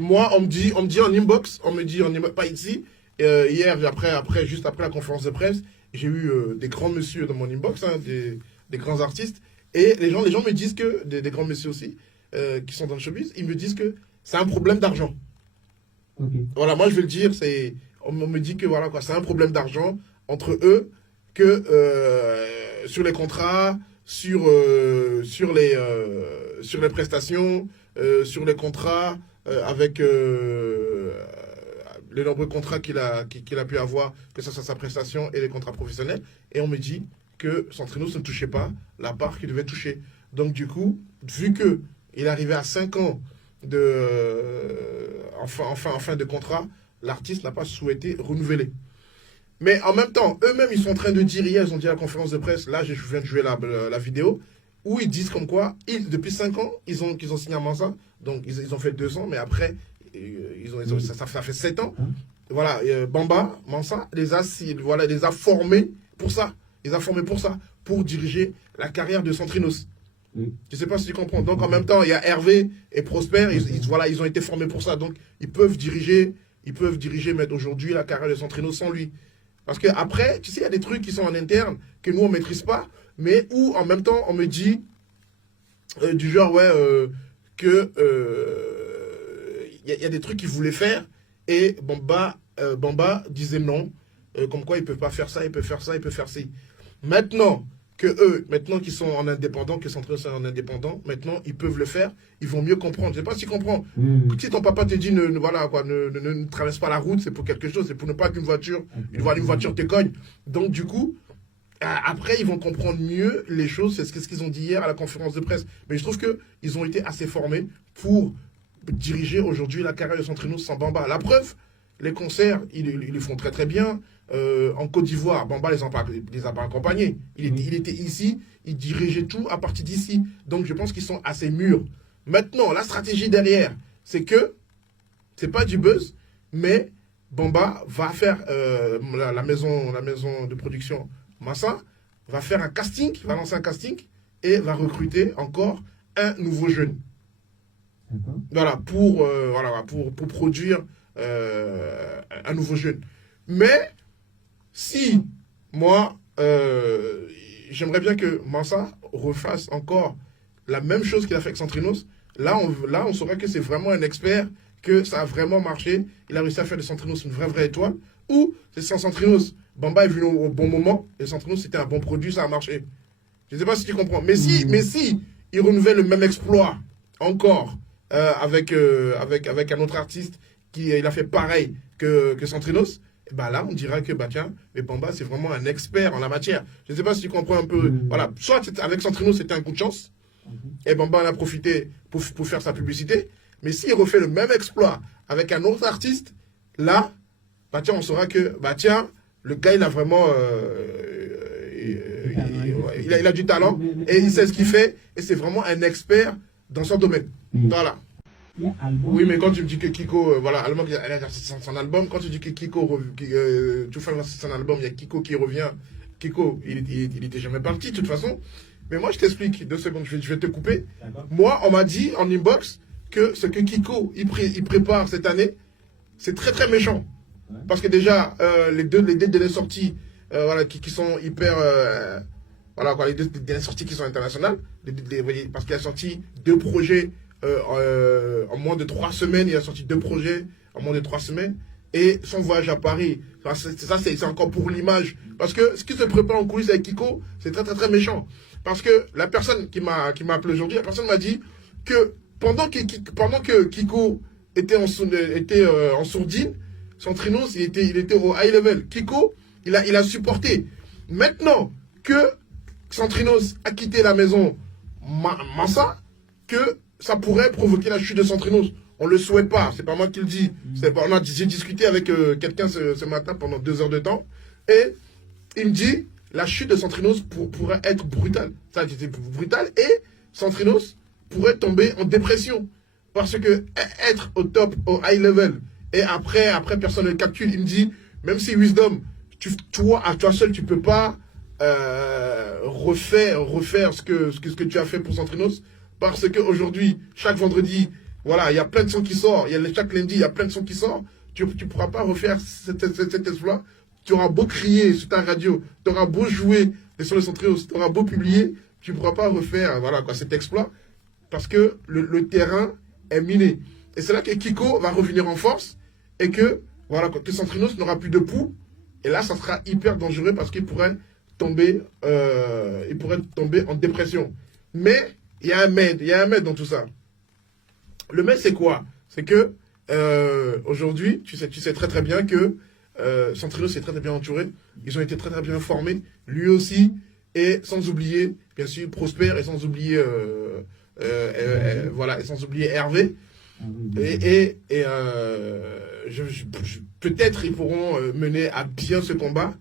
Moi, on me dit en inbox, pas ici. Hier, juste après la conférence de presse, j'ai eu des grands messieurs dans mon inbox, hein, des grands artistes. Et les gens me disent que, des grands messieurs aussi, qui sont dans le showbiz, ils me disent que c'est un problème d'argent. Ok. Voilà, moi je vais le dire, on me dit que voilà quoi, c'est un problème d'argent entre eux, que sur les contrats, sur les prestations, sur les contrats, avec les nombreux contrats qu'il a pu avoir, que ce soit sa prestation et les contrats professionnels. Et on me dit que Centrinos ne touchait pas la part qu'il devait toucher. Donc du coup, vu que il est arrivé à 5 ans en fin de contrat, l'artiste n'a pas souhaité renouveler. Mais en même temps, eux-mêmes, ils sont en train de dire, hier, ils ont dit à la conférence de presse, là, je viens de jouer la vidéo, où ils disent comme quoi, depuis 5 ans, qu'ils ont signé à Mansa, donc ils ont fait 2 ans, mais après, ça fait 7 ans. Voilà, Bamba, Mansa, les a formés pour ça. Les a formés pour ça, pour diriger la carrière de Centrinos. Oui. Je ne sais pas si tu comprends. Donc en même temps, il y a Hervé et Prosper, ils ont été formés pour ça. Donc ils peuvent diriger mais aujourd'hui la carrière de Centrinos sans lui. Parce qu'après, tu sais, il y a des trucs qui sont en interne que nous, on ne maîtrise pas, mais où en même temps, on me dit du genre, ouais, que y a des trucs qu'il voulait faire et Bamba disait non, comme quoi il ne peut pas faire ça, il peut faire ça, il peut faire ci. Maintenant qu'ils sont en indépendant, que Centrinos est en indépendant, maintenant ils peuvent le faire, ils vont mieux comprendre. Je ne sais pas si tu comprends. Si ton papa te dit ne traverse pas la route, c'est pour quelque chose, c'est pour ne pas qu'une voiture te cogne. Donc du coup, après ils vont comprendre mieux les choses, c'est ce qu'ils ont dit hier à la conférence de presse. Mais je trouve qu'ils ont été assez formés pour diriger aujourd'hui la carrière de Centrinos sans Bamba. La preuve, les concerts, ils le font très très bien. En Côte d'Ivoire, Bamba les a pas accompagnés. Il était ici, il dirigeait tout à partir d'ici. Donc je pense qu'ils sont assez mûrs. Maintenant, la stratégie derrière, c'est que c'est pas du buzz, mais Bamba va faire la maison de production Massa va faire un casting, va lancer un casting et va recruter encore un nouveau jeune. Voilà, pour produire un nouveau jeune. Mais si moi, j'aimerais bien que Mansa refasse encore la même chose qu'il a fait avec Centrinos, là on saurait que c'est vraiment un expert, que ça a vraiment marché, il a réussi à faire de Centrinos une vraie étoile, ou c'est sans Centrinos, Bamba est venu au bon moment, et Centrinos c'était un bon produit, ça a marché. Je ne sais pas si tu comprends. Mais si il renouvelle le même exploit encore avec un autre artiste il a fait pareil que Centrinos, et ben là on dira que tiens, mais Bamba c'est vraiment un expert en la matière. Je ne sais pas si tu comprends un peu. Voilà, soit avec Centrinos c'était un coup de chance, et Bamba en a profité pour faire sa publicité. Mais s'il refait le même exploit avec un autre artiste, là, tiens, on saura que tiens, le gars il a vraiment il a du talent et il sait ce qu'il fait et c'est vraiment un expert dans son domaine. Voilà. Oui, mais quand tu me dis que Kiko, Allemand, elle a sorti son album, quand tu dis que Kiko, tu fais son album, il y a Kiko qui revient. Kiko, il était jamais parti de toute façon. Mais moi, je t'explique, 2 secondes, je vais te couper. Moi, on m'a dit en inbox que ce que Kiko, il prépare cette année, c'est très très méchant. Parce que déjà, les deux dernières sorties, qui sont hyper... les deux dernières sorties qui sont internationales, parce qu'il a sorti 2 projets en moins de 3 semaines, il a sorti 2 projets en moins de 3 semaines, et son voyage à Paris, c'est encore pour l'image, parce que ce qui se prépare en coulisses avec Kiko, c'est très très très méchant, parce que la personne qui m'a appelé aujourd'hui, la personne m'a dit que pendant que Kiko était en sourdine, Centrinos, il était au high level. Kiko, il a supporté. Maintenant que Centrinos a quitté la maison Massa, que ça pourrait provoquer la chute de Centrinos. On ne le souhaite pas, c'est pas moi qui le dis. J'ai discuté avec quelqu'un ce matin pendant 2 heures de temps, et il me dit, la chute de Centrinos pourrait être brutale. Ça a été brutal, et Centrinos pourrait tomber en dépression. Parce que être au top, au high level, et après personne ne le calcule, il me dit, même si Wisdom, toi, à toi seul, tu peux pas refaire ce que tu as fait pour Centrinos, parce qu'aujourd'hui, chaque vendredi, voilà, il y a plein de sons qui sortent. Chaque lundi, il y a plein de sons qui sortent. Tu ne pourras pas refaire cet exploit. Tu auras beau crier sur ta radio, tu auras beau jouer sur le Centrinos, tu auras beau publier, tu ne pourras pas refaire voilà, quoi, cet exploit parce que le terrain est miné. Et c'est là que Kiko va revenir en force et que, voilà, que Centrinos n'aura plus de pouls. Et là, ça sera hyper dangereux parce qu'il pourrait tomber en dépression. Mais il y a un mais dans tout ça. Le mais, c'est quoi? C'est que aujourd'hui, tu sais très très bien que Centrinos est très très bien entouré. Ils ont été très très bien formés. Lui aussi. Et sans oublier, bien sûr, Prosper. Et sans oublier, voilà, et sans oublier Hervé. Peut-être ils pourront mener à bien ce combat.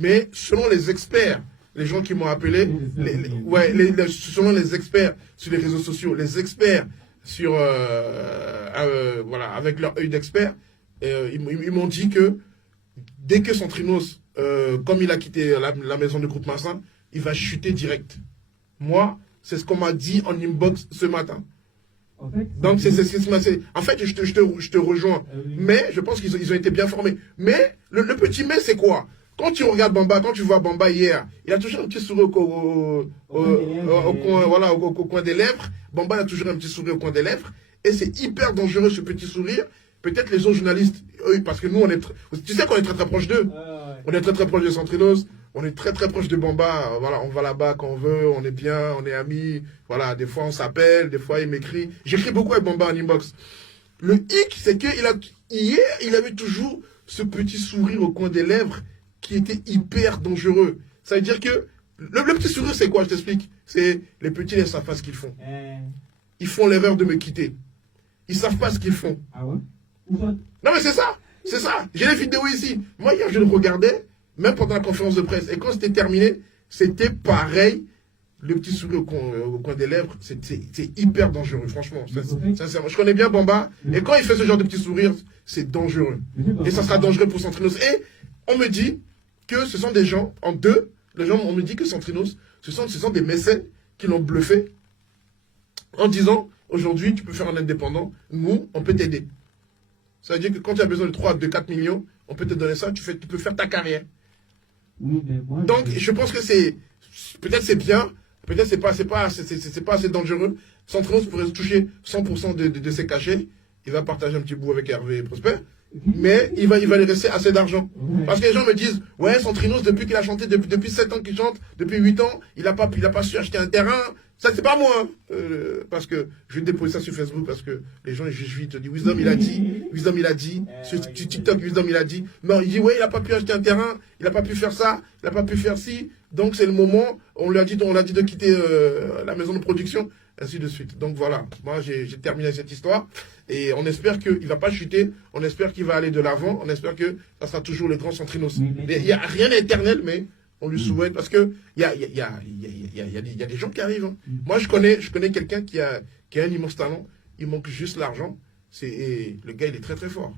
Mais selon les experts, les gens qui m'ont appelé, selon les experts sur les réseaux sociaux, les experts sur voilà, avec leur œil d'expert, ils m'ont dit que dès que Centrinos, comme il a quitté la maison de Groupe Massin, il va chuter direct. Moi, c'est ce qu'on m'a dit en inbox ce matin. En fait, donc, en fait, je te rejoins. Mais je pense qu'ils ont été bien formés. Mais le petit mais, c'est quoi? Quand tu regardes Bamba, quand tu vois Bamba hier, il a toujours un petit sourire au coin des lèvres. Bamba a toujours un petit sourire au coin des lèvres. Et c'est hyper dangereux, ce petit sourire. Peut-être les autres journalistes, eux, parce que nous, tu sais qu'on est très très proche d'eux. On est très très proche de Centrinos. On est très très proche de Bamba. Voilà, on va là-bas quand on veut. On est bien, on est amis. Voilà, des fois on s'appelle, des fois il m'écrit. J'écris beaucoup avec Bamba en inbox. Le hic, c'est que hier, il avait toujours ce petit sourire au coin des lèvres qui était hyper dangereux. Ça veut dire que le petit sourire, c'est quoi? Je t'explique. C'est les petits, ils ne savent pas ce qu'ils font. Ils font l'erreur de me quitter. Ils ne savent pas ce qu'ils font. Ah ouais? Non mais c'est ça. C'est ça. J'ai les vidéos ici. Moi, hier, je le regardais, même pendant la conférence de presse. Et quand c'était terminé, c'était pareil. Le petit sourire au coin des lèvres, c'est hyper dangereux, franchement. Sincèrement. Je connais bien Bamba. Et quand il fait ce genre de petit sourire, c'est dangereux. Et ça sera dangereux pour Centrinos. Et on me dit que ce sont des gens, on me dit que Centrinos, ce sont des mécènes qui l'ont bluffé en disant, aujourd'hui, tu peux faire un indépendant. Nous, on peut t'aider. Ça veut dire que quand tu as besoin de 3, de 4 millions, on peut te donner ça, tu peux faire ta carrière. Oui, mais moi, donc, je pense que peut-être c'est bien, peut-être c'est pas assez dangereux. Centrinos pourrait toucher 100% de ses cachets. Il va partager un petit bout avec Hervé et Prosper. Mais il va lui rester assez d'argent. Parce que les gens me disent, ouais, Centrinos, depuis qu'il a chanté, depuis 7 ans qu'il chante, depuis 8 ans, il a pas su acheter un terrain. Ça, c'est pas moi. Hein. Parce que je vais déposer ça sur Facebook parce que les gens ils jugent vite. Ils disent, Wisdom, il a dit. Sur TikTok, Wisdom, il a dit. Non, il dit, ouais, il a pas pu acheter un terrain, il a pas pu faire ça, il a pas pu faire ci. Donc, c'est le moment, on l'a dit de quitter la maison de production, ainsi de suite. Donc, voilà. Moi, j'ai terminé cette histoire. Et on espère qu'il ne va pas chuter. On espère qu'il va aller de l'avant. On espère que ça sera toujours le grand Centrinos. Il n'y a rien d'éternel, mais on lui souhaite. Parce qu'il y a des gens qui arrivent. Hein. Moi, je connais quelqu'un qui a un immense talent. Il manque juste l'argent. Le gars, il est très très fort.